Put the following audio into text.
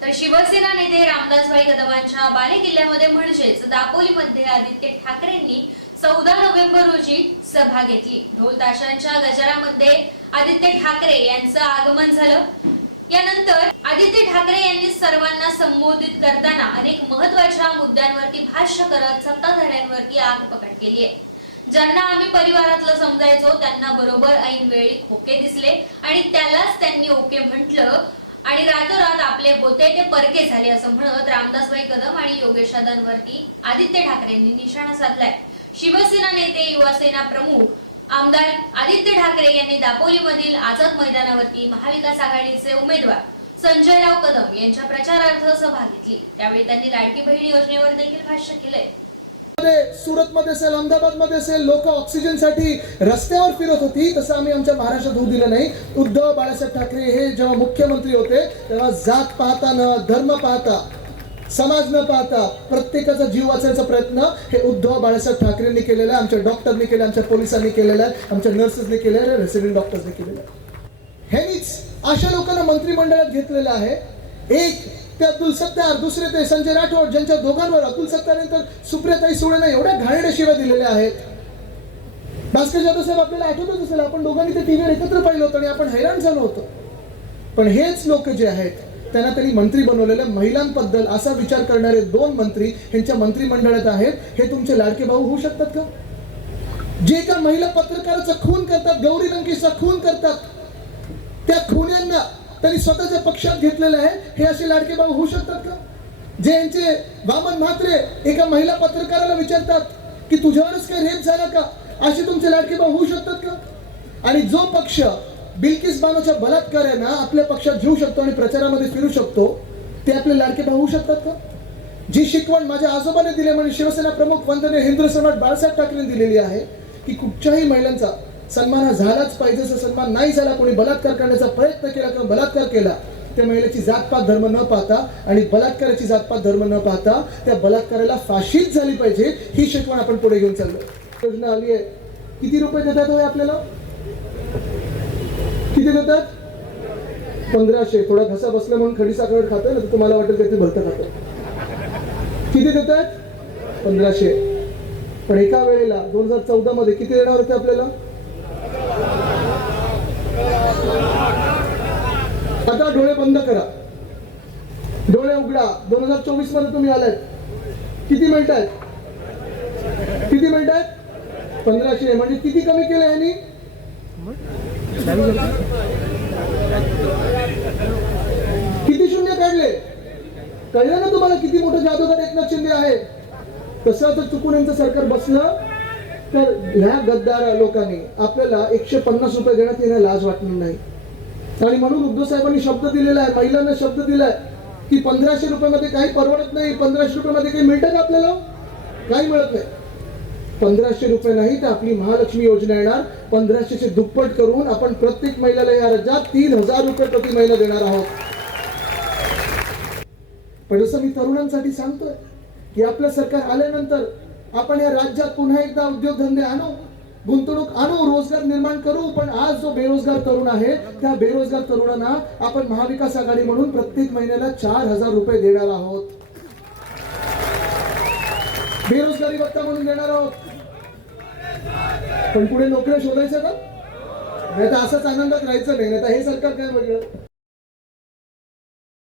तर शिवसेना नेते रामदासभाई कदमांच्या बालेकिल्ल्यामध्ये म्हणजेच दापोलीमध्ये आदित्य ठाकरेंनी चौदा नोव्हेंबर रोजी सभा घेतली. ढोल ताशांच्या गजरामध्ये आदित्य ठाकरे यांचं आगमन झालं. यानंतर आदित्य ठाकरे यांनी सर्वांना संबोधित करताना अनेक महत्त्वाच्या मुद्द्यांवरती भाष्य करत सत्ताधाऱ्यांवरती आग पकड केली आहे. ज्यांना आम्ही परिवारातलं समजायचो त्यांना बरोबर ऐन वेळी खोके दिसले आणि त्यालाच त्यांनी ओके म्हटलं आणि रात्र आपले होते ते परके झाले असं म्हणत रामदासबाई कदम आणि योगेश दादांवरती आदित्य ठाकरेंनी निशाणा साधलाय. शिवसेना नेते युवासेना प्रमुख आमदार आदित्य ठाकरे यांनी दापोलीमधील आझाद मैदानावरती महाविकास आघाडीचे उमेदवार संजयराव कदम यांच्या प्रचारार्थ सभा घेतली. त्यावेळी त्यांनी लाडकी बहीण योजनेवर देखील भाष्य केलंय. मध्ये सुरत मध्ये असेल अहमदाबादमध्ये असेल लोक ऑक्सिजनसाठी रस्त्यावर फिरत होती तसं आम्ही आमच्या महाराष्ट्रात होऊ दिलं नाही. उद्धव बाळासाहेब ठाकरे हे जेव्हा मुख्यमंत्री होते तेव्हा जात पाहता न धर्म पाहता समाज न पाहता प्रत्येकाचा जीव वाचायचा प्रयत्न हे उद्धव बाळासाहेब ठाकरेंनी केलेला आहे आमच्या डॉक्टरनी केलं आमच्या पोलिसांनी केलेलं आहे आमच्या नर्सेसनी केलेलं आहे रेसिडेंट डॉक्टर्सनी केलेलं आहे. हेच अशा लोकांना मंत्रिमंडळात घेतलेलं आहे. एक त्या अब्दुल सत्तार दुसरे ते संजय राठोड ज्यांच्या दोघांवर अब्दुल सत्तारनंतर सुप्रियाताई नाही एवढ्या घाणेड्या शिव्या दिलेल्या आहेत. भास्कर जाधव साहेब आपल्याला आठवतच असेल आपण दोघांनी ते टीव्हीवर एकत्र पाहिलं होतं आणि आपण हैराण झालो होतो. पण हेच लोक जे आहेत त्यांना त्यांनी मंत्री बनवलेल्या महिलांबद्दल असा विचार करणारे दोन मंत्री यांच्या मंत्रिमंडळात आहेत. हे तुमचे लाडके भाऊ होऊ शकतात का? जे एका महिला पत्रकाराचा खून करतात गौरी लंकेशचा खून करतात त्या खुन्यांना त्यांनी स्वतःच्या पक्षात घेतलेलं आहे हे असे लाडके भाऊ होऊ शकतात का? जे यांचे वामन म्हात्रे एका महिला पत्रकाराला विचारतात की तुझ्यावरच काही रेप झाला का? असे तुमचे लाडके भाऊ होऊ शकतात का? आणि जो पक्ष बिल्किस बानोच्या बलात्कारांना आपल्या पक्षात घेऊ शकतो आणि प्रचारामध्ये फिरू शकतो ते आपले लाडके भाऊ होऊ शकतात का? जी शिकवण माझ्या आजोबाने दिली म्हणजे शिवसेना प्रमुख वंदने हिंदू सम्राट बाळासाहेब ठाकरेंनी दिलेली आहे की कुठच्याही महिलांचा सन्मान हा झालाच पाहिजे जर सन्मान नाही झाला कोणी बलात्कार करण्याचा प्रयत्न केला किंवा बलात्कार केला त्या महिलेची जातपात धर्म न पाहता आणि बलात्काराची जातपात धर्म न पाहता त्या बलात्काराला फाशीच झाली पाहिजे ही शिकवण आपण पुढे घेऊन चाललो योजना आली आहे. किती रुपये देतात होय आपल्याला? किती देतात? पंधराशे. थोडा घसा बसला म्हणून खडी साखर खातोय ना तर तुम्हाला वाटेल काहीतरी भरतं खातं किती देतात? पंधराशे. पण एका वेळेला दोन हजार चौदा मध्ये किती देणार होते आपल्याला? आता डोळे बंद करा. डोळे उघडा. दोन हजार चोवीसमध्ये तुम्ही आलाय. किती मिनिट आहेत? किती मिनिट आहेत? पंधराशे म्हणजे किती कमी केलं यांनी? किती शून्य काढले? कळलं ना तुम्हाला किती मोठं जादूगार एकनाथ शिंदे आहे तसं तर चुकून यांचं सरकार बसलं. तर ह्या गद्दार लोकांनी आपल्याला एकशे पन्नास रुपये देण्यात येणं लाज वाटणार नाही. आणि म्हणून उद्धव साहेबांनी शब्द दिलेला आहे महिलांना शब्द दिलाय की पंधराशे रुपयामध्ये काही परवडत नाही पंधराशे रुपयामध्ये काही मिळतं का आपल्याला? काही मिळत नाही. पंधराशे रुपये नाही तर आपली महालक्ष्मी योजना येणार पंधराशेचे दुप्पट करून आपण प्रत्येक महिलेला या राज्यात तीन हजार रुपये प्रति महिना देणार आहोत. पण जसं मी तरुणांसाठी सांगतोय की आपलं सरकार आल्यानंतर आपण या राज्यात पुन्हा एकदा उद्योगधंदे आणू गुंतवणूक आणू रोजगार निर्माण करू पण आज जो बेरोजगार तरुण आहे त्या बेरोजगार तरुणांना आपण महाविकास आघाडी म्हणून प्रत्येक महिन्याला चार हजार रुपये देणार आहोत. बेरोजगारी भत्ता म्हणून देणार आहोत. पण पुढे नोकऱ्या शोधायच्या का? नाही तर असंच आनंदात राहायचं नाही नाही तर हे सरकार काय वेगळं